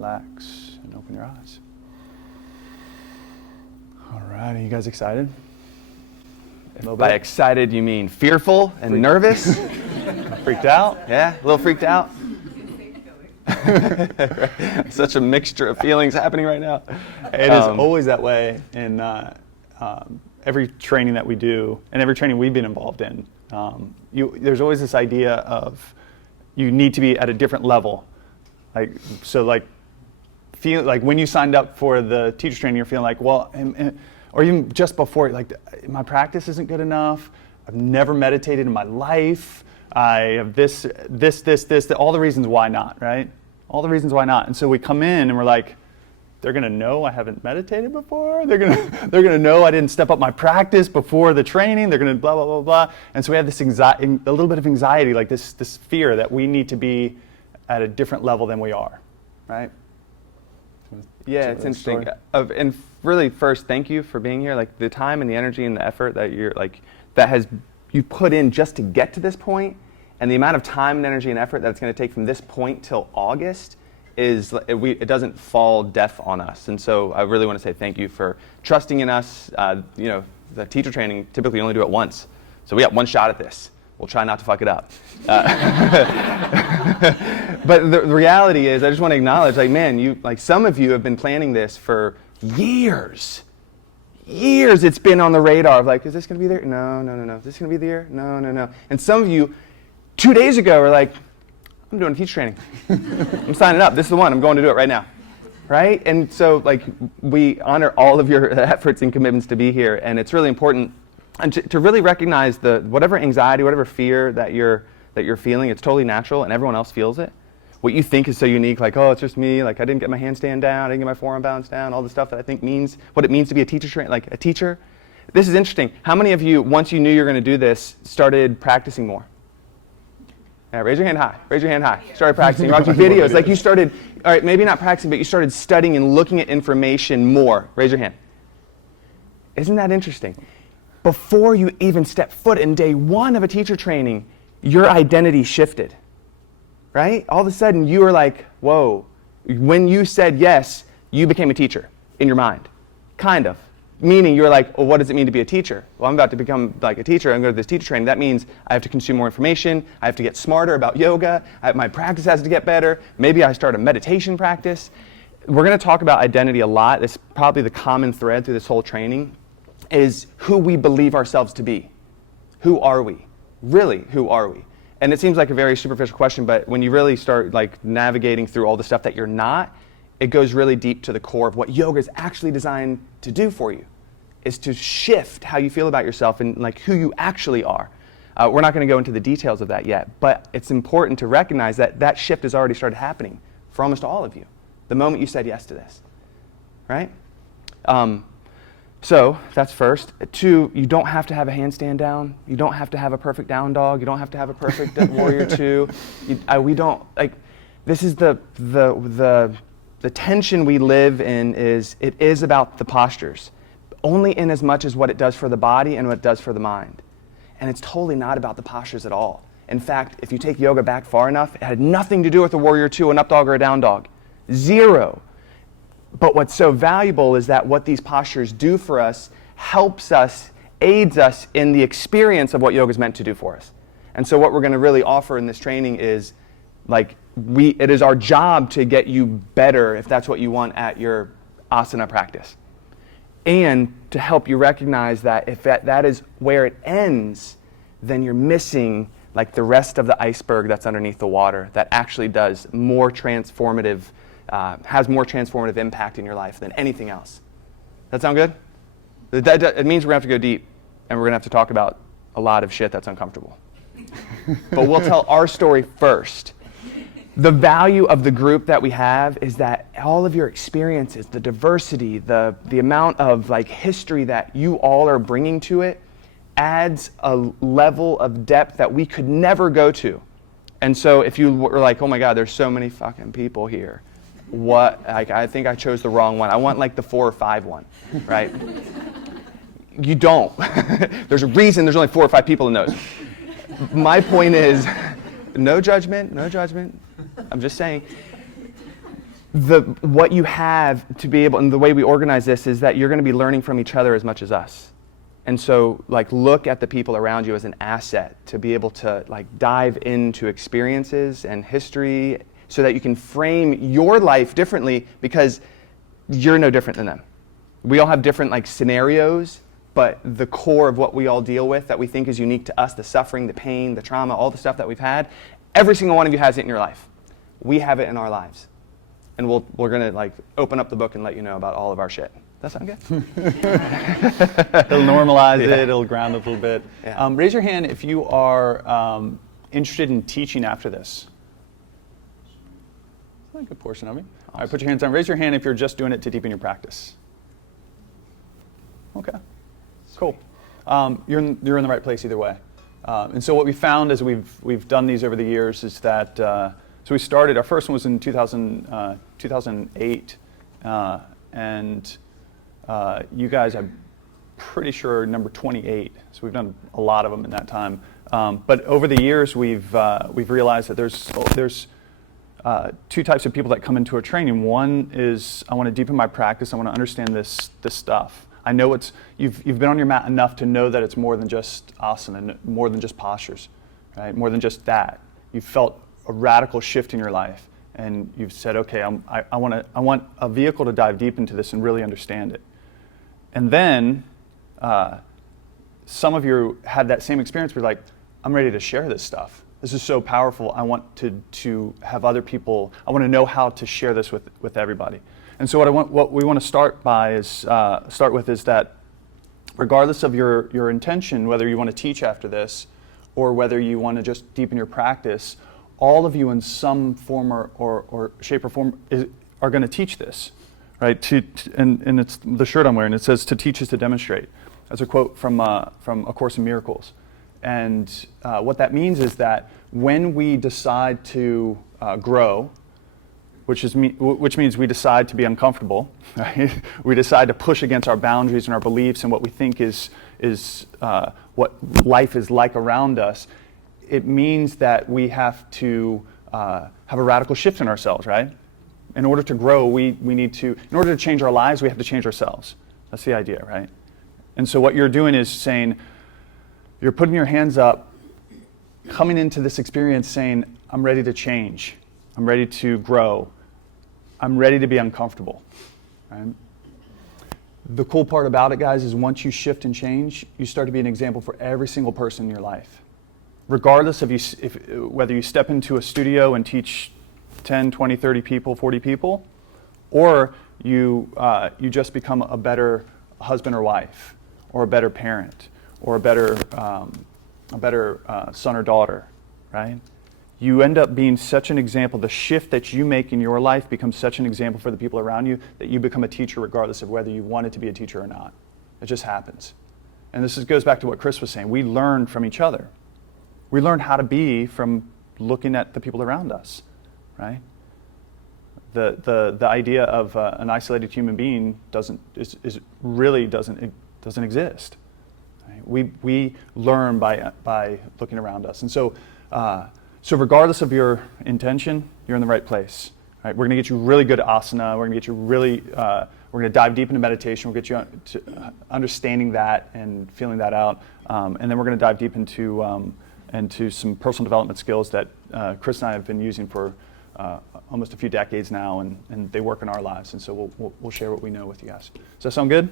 relax, and open your eyes. All right, are you guys excited? By excited, you mean fearful and nervous? Freaked out? Yeah, a little freaked out. Such a mixture of feelings happening right now. It is always that way in every training that we do, and every training we've been involved in. There's always this idea of you need to be at a different level. Feel like when you signed up for the teacher training, you're feeling like, well, or even just before, like my practice isn't good enough. I've never meditated in my life. I have this, all the reasons why not, right? All the reasons why not. And so we come in and we're like, they're gonna know I haven't meditated before. They're gonna know I didn't step up my practice before the training. They're gonna blah blah blah blah. And so we have this anxiety, a little bit of anxiety, like this fear that we need to be at a different level than we are, right? Yeah, it's interesting. And really, first, thank you for being here. Like the time and the energy and the effort that you put in just to get to this point, and the amount of time and energy and effort that it's going to take from this point till August it doesn't fall deaf on us. And so I really want to say thank you for trusting in us. The teacher training, typically you only do it once. So we got one shot at this. We'll try not to fuck it up. But the reality is, I just want to acknowledge, some of you have been planning this for years. Years it's been on the radar of like, is this going to be there? No. Is this going to be there? No. And some of you, 2 days ago, were like, I'm doing a teacher training. I'm signing up. This is the one. I'm going to do it right now. Right? And so we honor all of your efforts and commitments to be here. And it's really important and to really recognize whatever anxiety, whatever fear that you're feeling, it's totally natural and everyone else feels it. What you think is so unique, like, oh, it's just me, like I didn't get my handstand down, I didn't get my forearm balance down, all the stuff that I think means what it means to be a teacher, like a teacher. This is interesting. How many of you, once you knew you were going to do this, started practicing more? Yeah, raise your hand high. Raise your hand high. Started practicing, watching videos. Like you started, all right, maybe not practicing, but you started studying and looking at information more. Raise your hand. Isn't that interesting? Before you even step foot in day one of a teacher training, your identity shifted, right? All of a sudden, you were like, whoa. When you said yes, you became a teacher in your mind, kind of. Meaning you were like, well, what does it mean to be a teacher? Well, I'm about to become like a teacher. I'm going to this teacher training. That means I have to consume more information. I have to get smarter about yoga. My practice has to get better. Maybe I start a meditation practice. We're going to talk about identity a lot. It's probably the common thread through this whole training is who we believe ourselves to be. Who are we? Really, who are we? And it seems like a very superficial question, but when you really start like navigating through all the stuff that you're not, it goes really deep to the core of what yoga is actually designed to do for you, is to shift how you feel about yourself and like who you actually are. We're not going to go into the details of that yet, but it's important to recognize that that shift has already started happening for almost all of you the moment you said yes to this, right? So that's first. 2, you don't have to have a handstand down. You don't have to have a perfect down dog. You don't have to have a perfect warrior 2. We don't, like, this is the tension we live in is, it is about the postures, only in as much as what it does for the body and what it does for the mind. And it's totally not about the postures at all. In fact, if you take yoga back far enough, it had nothing to do with a warrior 2, an up dog, or a down dog. 0. But what's so valuable is that what these postures do for us helps us, aids us in the experience of what yoga is meant to do for us. And so what we're going to really offer in this training is, like, it is our job to get you better, if that's what you want, at your asana practice. And to help you recognize that if that is where it ends, then you're missing like the rest of the iceberg that's underneath the water that actually does more transformative, has more transformative impact in your life than anything else. That sound good? It means we're going to have to go deep, and we're going to have to talk about a lot of shit that's uncomfortable. But we'll tell our story first. The value of the group that we have is that all of your experiences, the diversity, the amount of like history that you all are bringing to it adds a level of depth that we could never go to. And so if you were like, oh my God, there's so many fucking people here. I think I chose the wrong one. I want like the 4 or 5 one, right? You don't. There's a reason there's only 4 or 5 people in those. My point is, no judgment. I'm just saying, what you have to be able, and the way we organize this is that you're going to be learning from each other as much as us. And so, like, look at the people around you as an asset to be able to, like, dive into experiences and history so that you can frame your life differently, because you're no different than them. We all have different, like, scenarios, but the core of what we all deal with that we think is unique to us, the suffering, the pain, the trauma, all the stuff that we've had, every single one of you has it in your life. We have it in our lives. And we're going to, like, open up the book and let you know about all of our shit. Does that sound good? It'll normalize it, it'll ground it a little bit. Yeah. Raise your hand if you are interested in teaching after this. That's a good portion of me. Awesome. All right, put your hands down. Raise your hand if you're just doing it to deepen your practice. Okay, cool. You're in the right place either way. And so what we found as we've done these over the years is that, so we started, our first one was in 2008, and you guys, I'm pretty sure, number 28. So we've done a lot of them in that time. But over the years, we've realized that there's two types of people that come into a training. One is, I want to deepen my practice. I want to understand this stuff. I know you've been on your mat enough to know that it's more than just asana, more than just postures, right? More than just that. You've felt a radical shift in your life, and you've said, okay, I want a vehicle to dive deep into this and really understand it. And then some of you had that same experience where you're like, I'm ready to share this stuff. This is so powerful. I want to have other people, I want to know how to share this with everybody. And so what we want to start with is that regardless of your intention, whether you want to teach after this or whether you want to just deepen your practice, all of you in some form or shape or form are going to teach this, right? And it's the shirt I'm wearing. It says, "To teach is to demonstrate." That's a quote from A Course in Miracles. And what that means is that when we decide to grow, which means we decide to be uncomfortable, right? We decide to push against our boundaries and our beliefs and what we think is what life is like around us. It means that we have to have a radical shift in ourselves, right? In order to grow, we need to, in order to change our lives, we have to change ourselves. That's the idea, right? And so what you're doing is saying, you're putting your hands up, coming into this experience saying, I'm ready to change. I'm ready to grow. I'm ready to be uncomfortable, right? The cool part about it, guys, is once you shift and change, you start to be an example for every single person in your life. Regardless of whether you step into a studio and teach 10, 20, 30 people, 40 people, or you just become a better husband or wife, or a better parent, or a better son or daughter, right? You end up being such an example. The shift that you make in your life becomes such an example for the people around you that you become a teacher regardless of whether you wanted to be a teacher or not. It just happens. And this goes back to what Chris was saying. We learn from each other. We learn how to be from looking at the people around us, right? The idea of an isolated human being really doesn't exist. Right? We learn by looking around us, and so regardless of your intention, you're in the right place. Right? We're going to get you really good at asana. We're going to get you really. We're going to dive deep into meditation. We'll get you to understanding that and feeling that out, and then we're going to dive deep into some personal development skills that Chris and I have been using for almost a few decades now, and they work in our lives. And so we'll share what we know with you guys. Does that sound good?